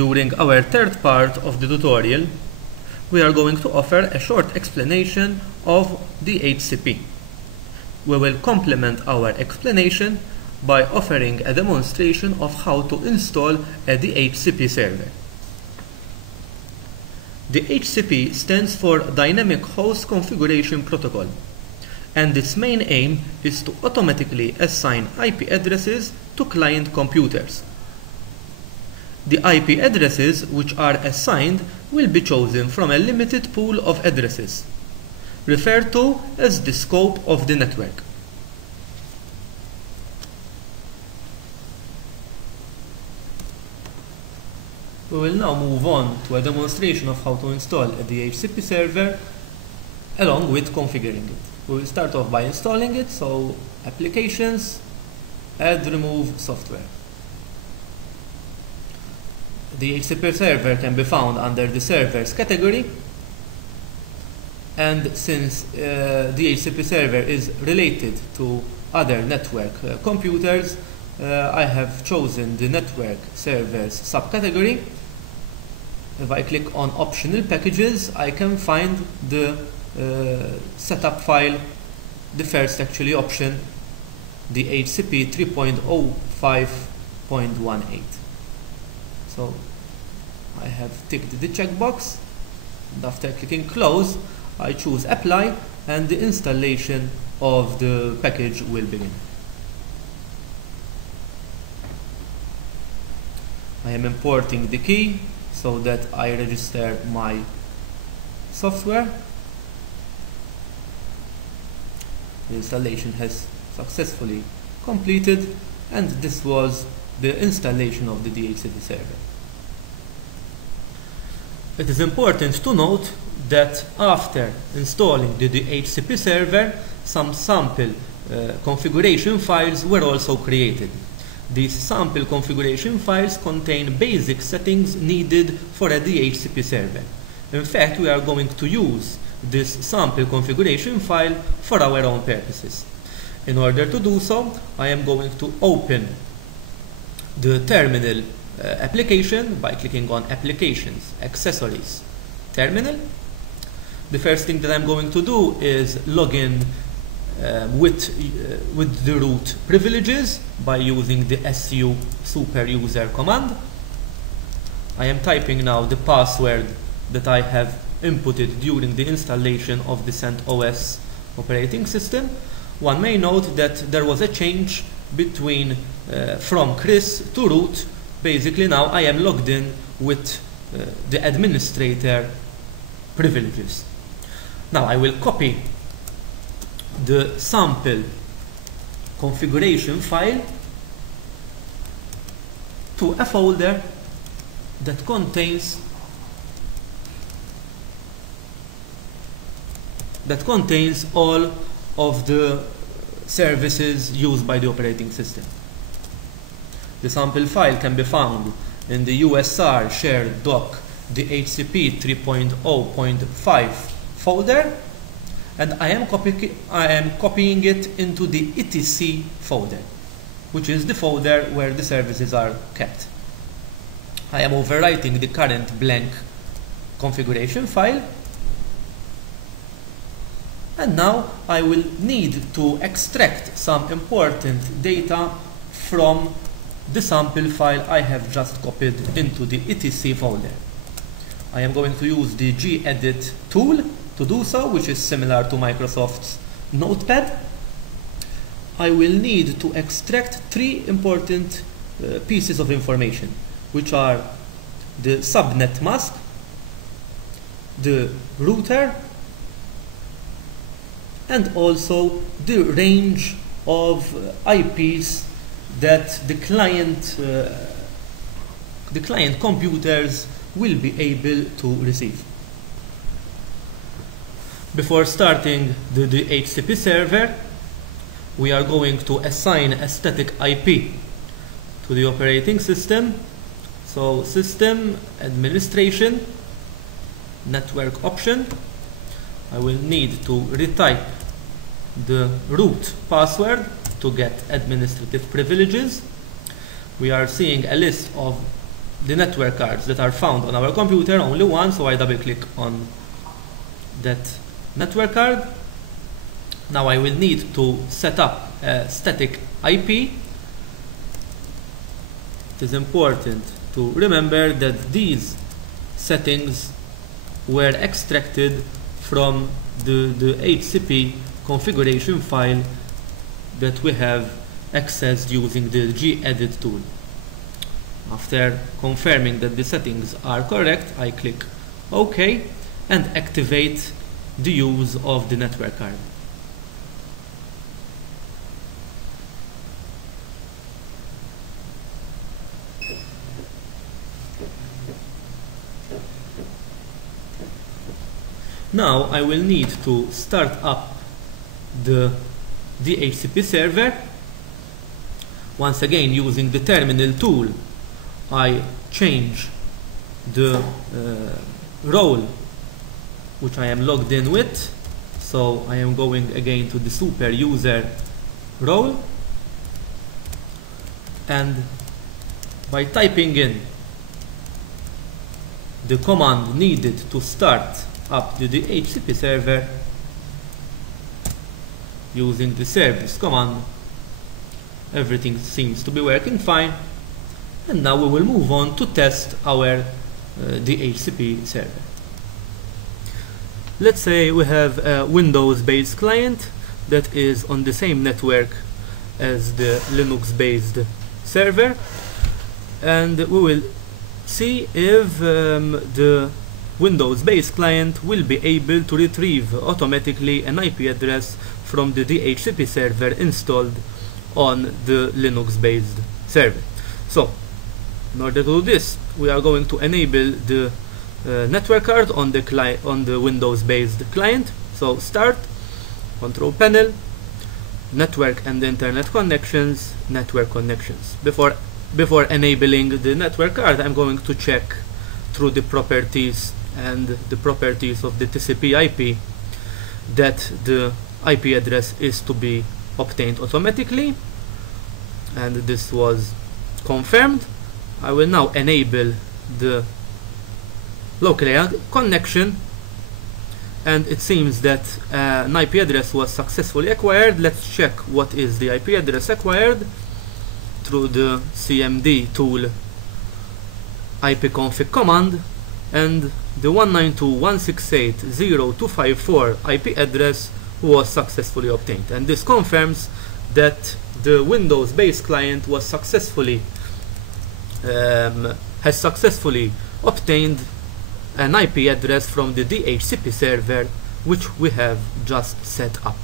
During our third part of the tutorial, we are going to offer a short explanation of DHCP. We will complement our explanation by offering a demonstration of how to install a DHCP server. DHCP stands for Dynamic Host Configuration Protocol, and its main aim is to automatically assign IP addresses to client computers. The IP addresses which are assigned will be chosen from a limited pool of addresses, referred to as the scope of the network. We will now move on to a demonstration of how to install a DHCP server along with configuring it. We will start off by installing it, so Applications, Add Remove Software. The DHCP server can be found under the Servers category, and since the DHCP server is related to other network computers, I have chosen the Network Servers subcategory. If I click on Optional Packages, I can find the setup file, the first actually option, the DHCP 3.05.18. So I have ticked the checkbox, and after clicking Close, I choose Apply, and the installation of the package will begin. I am importing the key so that I register my software. The installation has successfully completed, and this was the installation of the DHCP server. It is important to note that after installing the DHCP server, some sample configuration files were also created. These sample configuration files contain basic settings needed for a DHCP server. In fact, we are going to use this sample configuration file for our own purposes. In order to do so, I am going to open the terminal application by clicking on Applications, Accessories, Terminal. The first thing that I'm going to do is log in with the root privileges by using the su super user command. I am typing now the password that I have inputted during the installation of the CentOS operating system. One may note that there was a change between from Chris to root. Basically now I am logged in with the administrator privileges. Now I will copy the sample configuration file to a folder that contains all of the services used by the operating system. The sample file can be found in the USR shared doc DHCP 3.0.5 folder, and I am copying it into the etc folder, which is the folder where the services are kept. I am overwriting the current blank configuration file, and now I will need to extract some important data from the sample file I have just copied into the etc folder. I am going to use the gedit tool to do so, which is similar to Microsoft's Notepad. I will need to extract three important pieces of information, which are the subnet mask, the router, and also the range of IPs that the client computers will be able to receive. Before starting the DHCP server, we are going to assign a static IP to the operating system. So System Administration, Network option. I will need to retype the root password to get administrative privileges. We are seeing a list of the network cards that are found on our computer, only one, so I double click on that network card. Now I will need to set up a static IP. It is important to remember that these settings were extracted from the DHCP configuration file that we have accessed using the gedit tool. After confirming that the settings are correct, I click OK and activate the use of the network card. Now I will need to start up the DHCP server. Once again, using the terminal tool, I change the role which I am logged in with. So I am going again to the super user role, and by typing in the command needed to start up the DHCP server using the service command, everything seems to be working fine. And now we will move on to test our DHCP server. Let's say we have a Windows-based client that is on the same network as the Linux-based server, and we will see if the Windows-based client will be able to retrieve automatically an IP address from the DHCP server installed on the Linux-based server. So, in order to do this, we are going to enable the network card on the Windows-based client. So, start, control panel, network and internet connections, network connections. Before enabling the network card, I'm going to check through the properties and the properties of the TCP IP that the IP address is to be obtained automatically, and this was confirmed. I will now enable the local area connection, and it seems that an IP address was successfully acquired. Let's check what is the IP address acquired through the CMD tool ipconfig command, and the 192.168.0.254 IP address was successfully obtained, and this confirms that the Windows-based client was has successfully obtained an IP address from the DHCP server which we have just set up.